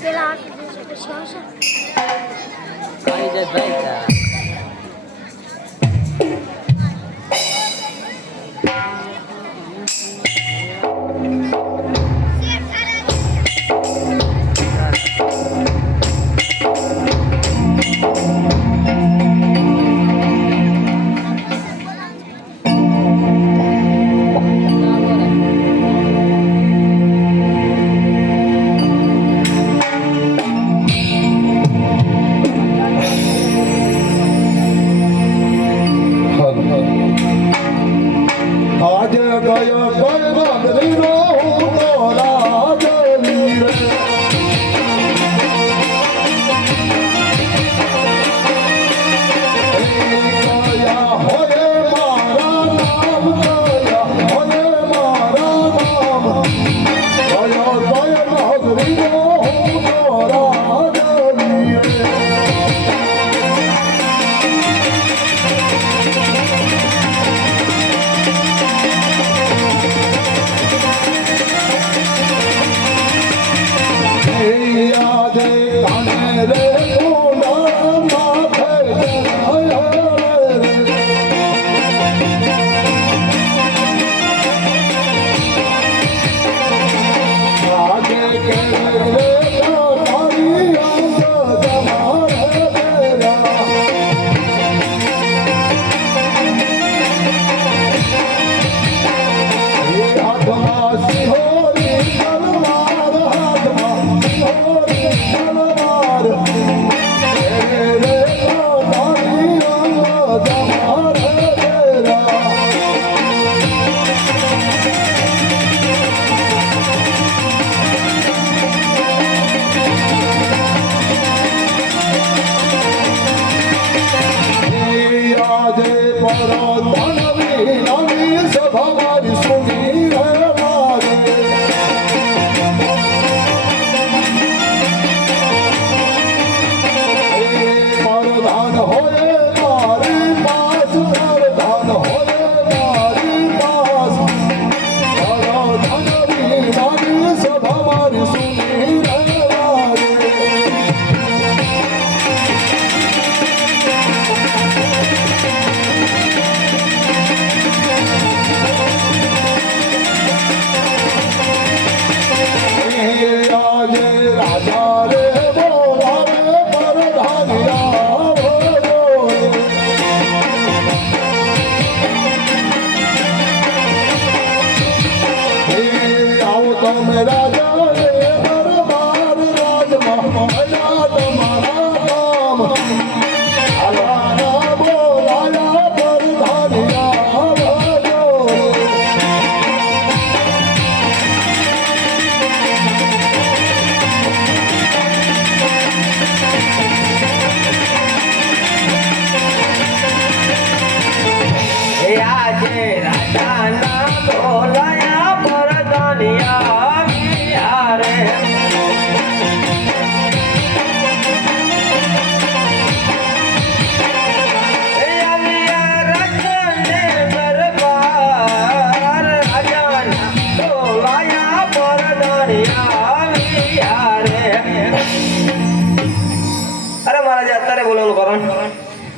પેલા 8 દિવસો પછી આવશે આવી જાય ભાઈ તારા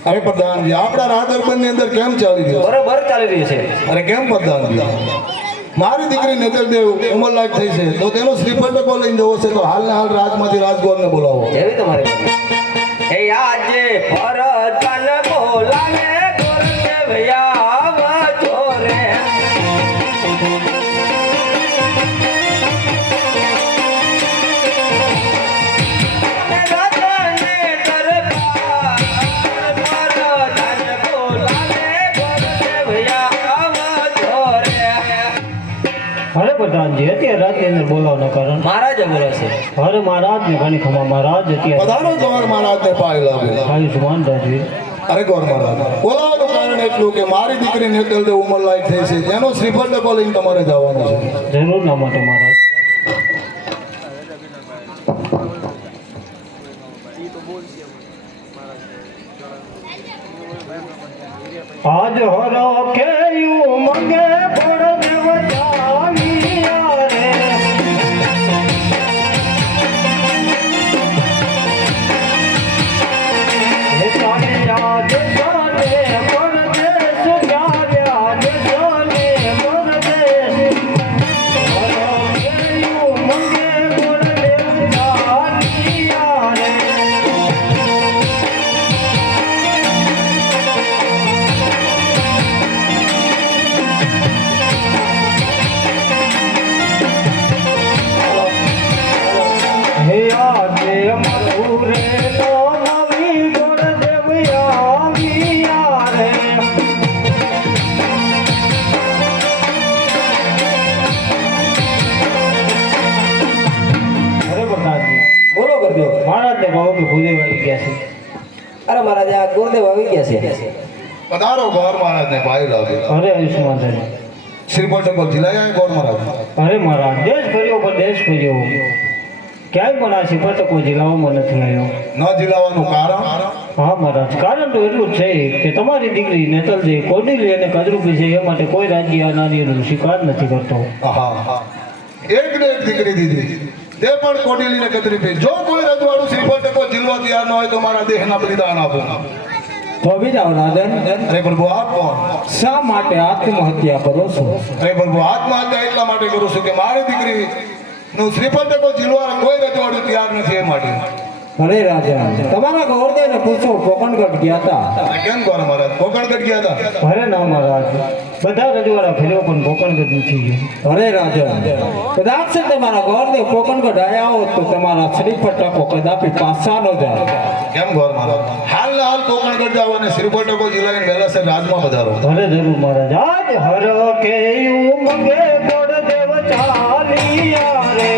अरे प्रधान जी आपड़ा राजदरबार ની અંદર કેમ ચાલી રહ્યું છે બરોબર ચાલી રહ્યું છે અરે કેમ પ્રધાન જી મારી દીકરી નેતરદેવ ઉંમર લાયક થઈ છે તો તેનો શ્રીફળ ડકો લઈને જવો છે તો હાલને હાલ રાજમાંથી રાજગોરને બોલાવો જેવી તમારી એ આજે પરતન બોલાવે ગુરુદેવ આવજો રે પ્રધાનજી અત્યારે રાતની અંદર બોલાવવાનું કારણ મહારાજે બોલાવશે અરે મહારાજ ને ઘણી ખમા મહારાજ અત્યારે પધારો ગોર મહારાજને પાય લાગે આયુષ્માન રાજી અરે ગોર મહારાજ બોલાવવાનું કારણ એટલું કે મારી દીકરી નેતરદેવ ઉંમર લાયક થઈ છે તેનો શ્રીફળ ડકો લઈને તમારે જવાનું છે જરૂર ના માટે મહારાજ આજ હરો કેયું મંગે પડ દેવ જાવી રે હે આજે મળું રે તો નવી ગોળદેવ આવ્યા રે. અરે પ્રકાશજી, બોલો કરજો. મહારાજને કહો કે ભૂદેવ આવી ગયા છે. અરે મહારાજ આ ગુરુદેવ આવી ગયા છે. પધારો ગોર મહારાજને ભાઈ લાગે અરે આયુષ્માન ધન. શ્રીફળ ટકોર જિલ્લા ગોર મહારાજ અરે મહારાજ, દેશ ફર્યો પણ દેશ ફર્યો, ક્યાંય પણ આ સિફતકો જિલ્લાઓમાં નથી આવ્યો. ન જિલ્લાવાનું કારણ હા મહારાજ, કારણ તો એટલું જ છે કે તમારી દીકરી નેતલજી કોડિલી અને કદરૂપી છે, એ માટે કોઈ રાજ્ય આ નારીઓનો સ્વીકાર નથી કરતો. હા એક ને એક દીકરી દીધી તે પણ કોડીલીને કતરી. જો કોઈ રજવાડું શ્રીફળ ટકો જિલ્લો તૈયાર ન હોય તો મારા દેહના બલિદાન આપો. તો બીજા રાજન, અરે પ્રભુ આપ કોણ? શા માટે આત્મહત્યા કરો છો? અરે પ્રભુ આત્મહત્યા એટલા માટે કરું છું કે મારી દીકરી નું શ્રીફળ ટકો જિલ્લો કોઈ રજવાડું તૈયાર નથી એ માટે. અરે રાજન, તમારા ગોરદેવને પૂછો, કોકણગઢ ગયા હતા. કેમ ગોર મહારાજ કોકણગઢ ગયા હતા? અરે ના મહારાજ, બધા રજવાડા ફેર્યો પણ કોકણગઢ નથી ગયો. અરે રાજન, કદાચ છે તમારા ગોરદેવ કોકણગઢ આવ્યા હોત તો તમારા શ્રીફળ ટકો કદાપી પાછા ન જાય. કેમ ગોર મહારાજ? હાલ ને હાલ કોકણગઢ જાઓ અને શ્રીફળ ટકો જિલ્લાની વેલાસર રાજમાં પધારો. અરે જરૂર મહારાજ. આજ હર કે મંગે ગોળદેવ ચાલિયા રે.